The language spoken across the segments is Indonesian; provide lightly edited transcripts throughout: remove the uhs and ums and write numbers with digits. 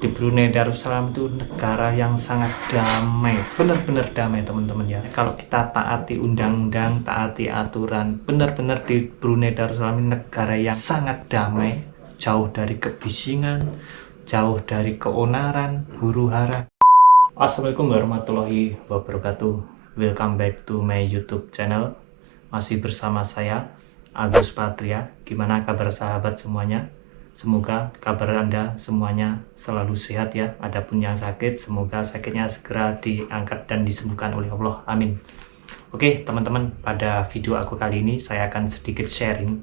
Di Brunei Darussalam itu negara yang sangat damai, benar-benar damai teman-teman ya. Kalau kita taati undang-undang, taati aturan, benar-benar di Brunei Darussalam ini negara yang sangat damai, jauh dari kebisingan, jauh dari keonaran, huru-hara. Assalamualaikum warahmatullahi wabarakatuh. Welcome back to my YouTube channel. Masih bersama saya, Agus Patria. Gimana kabar sahabat semuanya? Semoga kabar Anda semuanya selalu sehat ya. Adapun yang sakit, semoga sakitnya segera diangkat dan disembuhkan oleh Allah. Amin. Oke teman-teman, pada video aku kali ini saya akan sedikit sharing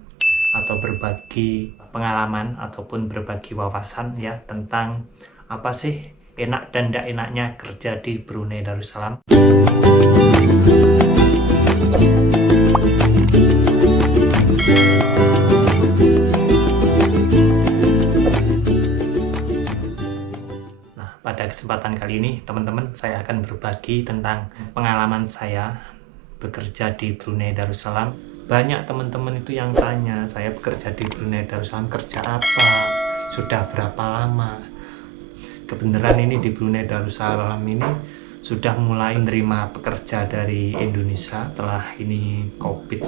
atau berbagi pengalaman ataupun berbagi wawasan ya tentang apa sih enak dan tidak enaknya kerja di Brunei Darussalam. Pada kesempatan kali ini teman-teman, saya akan berbagi tentang pengalaman saya bekerja di Brunei Darussalam. Banyak teman-teman itu yang tanya, saya bekerja di Brunei Darussalam kerja apa, sudah berapa lama. Kebenaran ini di Brunei Darussalam ini sudah mulai menerima pekerja dari Indonesia. Setelah ini COVID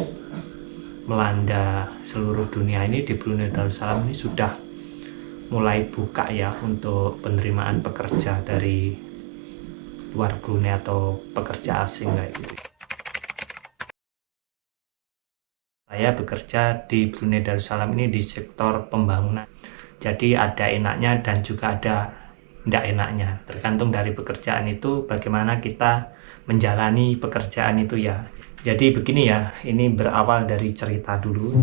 melanda seluruh dunia, ini di Brunei Darussalam ini sudah mulai buka ya untuk penerimaan pekerja dari luar Brunei atau pekerja asing kayak gitu. Saya bekerja di Brunei Darussalam ini di sektor pembangunan. Jadi ada enaknya dan juga ada tidak enaknya. Tergantung dari pekerjaan itu bagaimana kita menjalani pekerjaan itu ya. Jadi begini ya, ini berawal dari cerita dulu.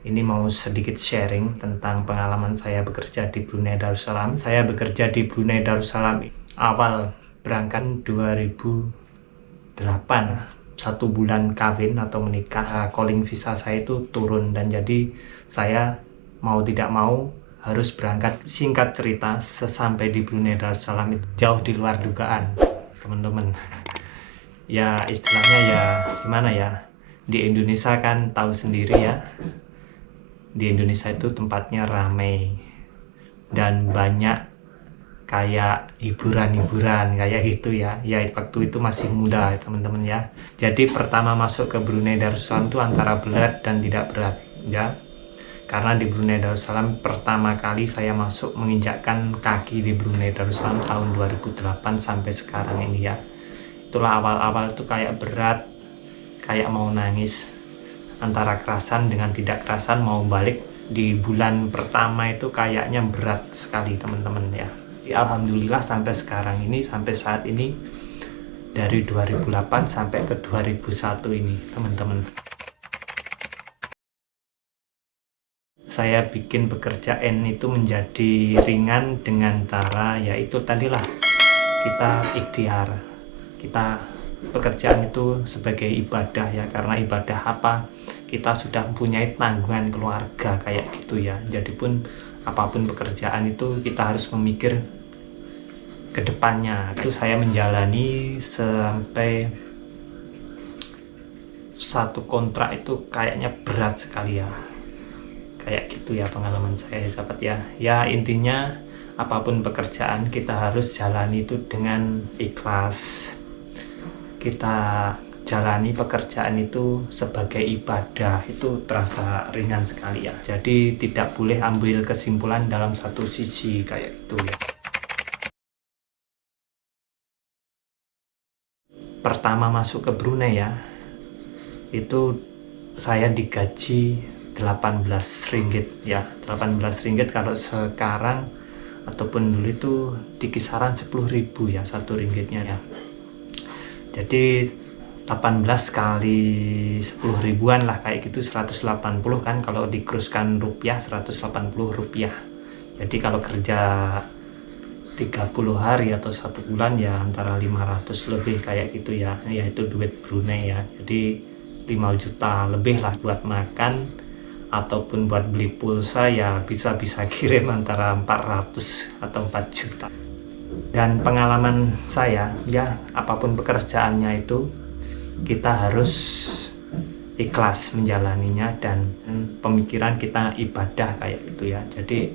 Ini mau sedikit sharing tentang pengalaman saya bekerja di Brunei Darussalam. Saya bekerja di Brunei Darussalam awal berangkat 2008. 1 bulan kawin atau menikah, calling visa saya itu turun dan jadi saya mau tidak mau harus berangkat. Singkat cerita, sesampai di Brunei Darussalam itu jauh di luar dugaan, teman-teman. Ya istilahnya ya gimana ya, di Indonesia kan tahu sendiri ya, di Indonesia itu tempatnya ramai dan banyak kayak hiburan-hiburan kayak gitu ya. Ya waktu itu masih muda teman-teman ya. Jadi pertama masuk ke Brunei Darussalam itu antara berat dan tidak berat ya. Karena di Brunei Darussalam pertama kali saya masuk menginjakkan kaki di Brunei Darussalam tahun 2008 sampai sekarang ini ya. Itulah awal-awal tuh kayak berat, kayak mau nangis, antara kerasan dengan tidak kerasan. Mau balik di bulan pertama itu kayaknya berat sekali teman-teman ya. Alhamdulillah sampai sekarang ini, sampai saat ini, dari 2008 sampai ke 2001 ini teman-teman, saya bikin pekerjaan itu menjadi ringan dengan cara yaitu tadilah kita ikhtiar, kita pekerjaan itu sebagai ibadah ya. Karena ibadah apa, kita sudah mempunyai tanggungan keluarga kayak gitu ya. Jadi pun apapun pekerjaan itu kita harus memikir ke depannya. Itu saya menjalani sampai 1 kontrak itu kayaknya berat sekali ya, kayak gitu ya pengalaman saya sahabat ya. Ya intinya apapun pekerjaan kita harus jalani itu dengan ikhlas. Kita jalani pekerjaan itu sebagai ibadah, itu terasa ringan sekali ya. Jadi tidak boleh ambil kesimpulan dalam satu sisi kayak gitu ya. Pertama masuk ke Brunei ya, itu saya digaji 18 ringgit ya. 18 ringgit kalau sekarang ataupun dulu itu di kisaran 10.000 ya 1 ringgitnya ya. Jadi 18 kali 10 ribuan lah kayak gitu, 180 kan kalau dikuruskan rupiah, 180 rupiah. Jadi kalau kerja 30 hari atau 1 bulan ya antara 500 lebih kayak gitu ya. Ya itu duit Brunei ya. Jadi 5 juta lebih lah buat makan ataupun buat beli pulsa ya, bisa kirim antara 400 atau 4 juta. Dan pengalaman saya ya, apapun pekerjaannya itu kita harus ikhlas menjalaninya dan pemikiran kita ibadah kayak gitu ya. Jadi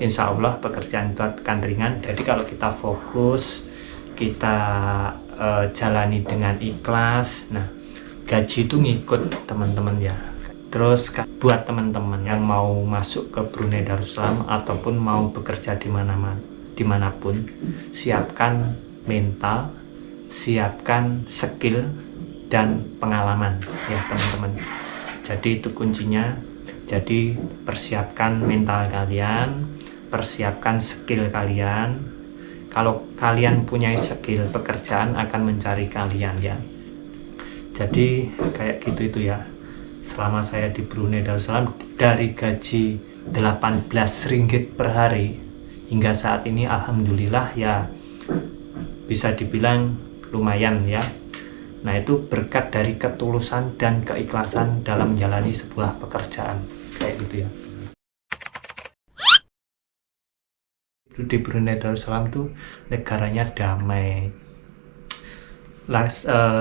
insya Allah pekerjaan itu akan ringan. Jadi kalau kita fokus, kita jalani dengan ikhlas, nah gaji itu ngikut teman-teman ya. Terus buat teman-teman yang mau masuk ke Brunei Darussalam ataupun mau bekerja dimanapun, siapkan mental, siapkan skill dan pengalaman ya teman-teman. Jadi itu kuncinya. Jadi persiapkan mental kalian, persiapkan skill kalian. Kalau kalian punya skill, pekerjaan akan mencari kalian ya. Jadi kayak gitu itu ya. Selama saya di Brunei Darussalam, dari gaji 18 ringgit per hari hingga saat ini alhamdulillah ya bisa dibilang lumayan ya. Nah itu berkat dari ketulusan dan keikhlasan dalam menjalani sebuah pekerjaan kayak gitu ya. Di Brunei Darussalam itu negaranya damai.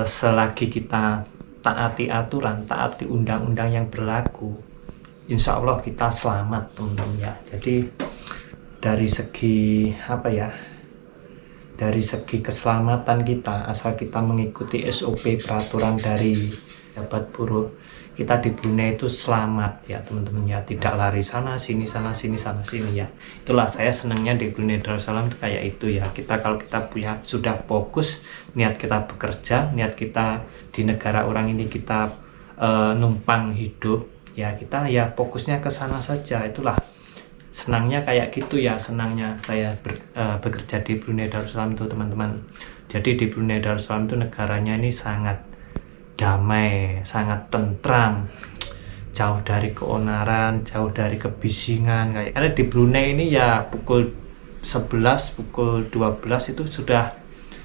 Selagi kita taati aturan, taati undang-undang yang berlaku, insya Allah kita selamat teman-teman ya. Jadi dari segi apa ya, dari segi keselamatan kita, asal kita mengikuti SOP peraturan dari pejabat buruh, kita di Brunei itu selamat ya teman-teman ya, tidak lari sana sini ya. Itulah saya senangnya di Brunei Darussalam itu kayak itu ya. Kalau kita punya sudah fokus, niat kita bekerja, niat kita di negara orang ini kita numpang hidup ya, kita ya fokusnya ke sana saja. Itulah senangnya kayak gitu ya, senangnya saya bekerja di Brunei Darussalam itu teman-teman. Jadi di Brunei Darussalam itu negaranya ini sangat damai, sangat tentram, jauh dari keonaran, jauh dari kebisingan. Karena di Brunei ini ya pukul 11, pukul 12 itu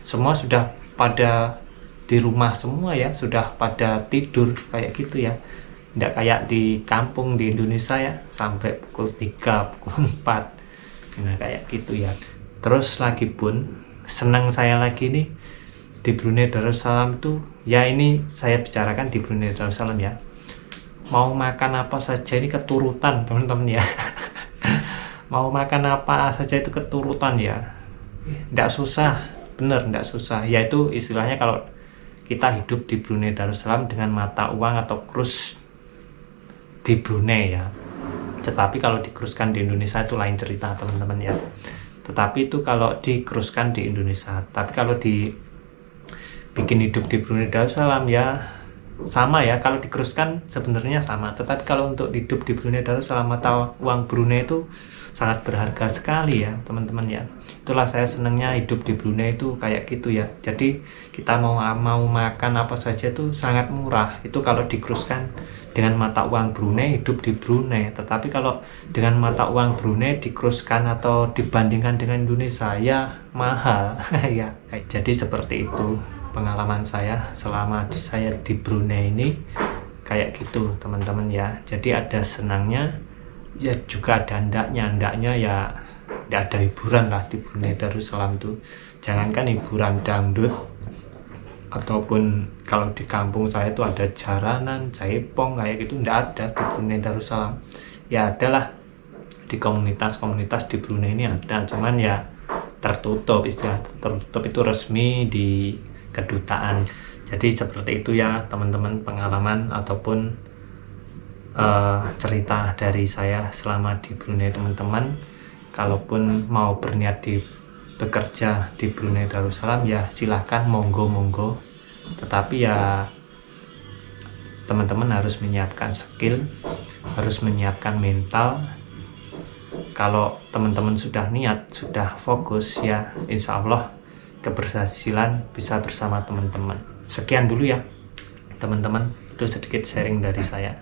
semua sudah pada di rumah semua ya, sudah pada tidur kayak gitu ya. Tidak kayak di kampung di Indonesia ya, sampai pukul 3, pukul 4. Nah kayak gitu ya. Terus lagi pun senang saya lagi nih di Brunei Darussalam itu ya, ini saya bicarakan di Brunei Darussalam ya, mau makan apa saja ini keturutan teman-teman ya. Mau makan apa saja itu keturutan ya, tidak susah, bener tidak susah. Yaitu istilahnya kalau kita hidup di Brunei Darussalam dengan mata uang atau kurs di Brunei ya. Tetapi kalau dikuruskan di Indonesia itu lain cerita teman-teman ya. Tetapi itu kalau dikuruskan di Indonesia. Tapi kalau bikin hidup di Brunei Darussalam ya sama ya, kalau dikuruskan sebenarnya sama. Tetapi kalau untuk hidup di Brunei Darussalam atau uang Brunei itu sangat berharga sekali ya teman-teman ya. Itulah saya senangnya hidup di Brunei itu kayak gitu ya. Jadi kita mau makan apa saja itu sangat murah. Itu kalau dikuruskan dengan mata uang Brunei, hidup di Brunei. Tetapi kalau dengan mata uang Brunei dikuruskan atau dibandingkan dengan Indonesia ya mahal ya. Jadi seperti itu pengalaman saya selama saya di Brunei ini kayak gitu teman-teman ya. Jadi ada senangnya ya, juga ada ndaknya ya. Tidak ada hiburan lah di Brunei Darussalam tuh. Jangankan hiburan dangdut, ataupun kalau di kampung saya itu ada jaranan, jaipong kayak gitu, tidak ada di Brunei Darussalam. Ya adalah di komunitas-komunitas di Brunei ini ada, cuman ya tertutup, istilah tertutup itu resmi di kedutaan. Jadi seperti itu ya teman-teman, pengalaman ataupun cerita dari saya selama di Brunei teman-teman. Kalaupun mau berniat bekerja di Brunei Darussalam ya silahkan, monggo. Tetapi ya teman-teman harus menyiapkan skill, harus menyiapkan mental. Kalau teman-teman sudah niat, sudah fokus ya insya Allah keberhasilan bisa bersama teman-teman. Sekian dulu ya teman-teman, itu sedikit sharing dari saya.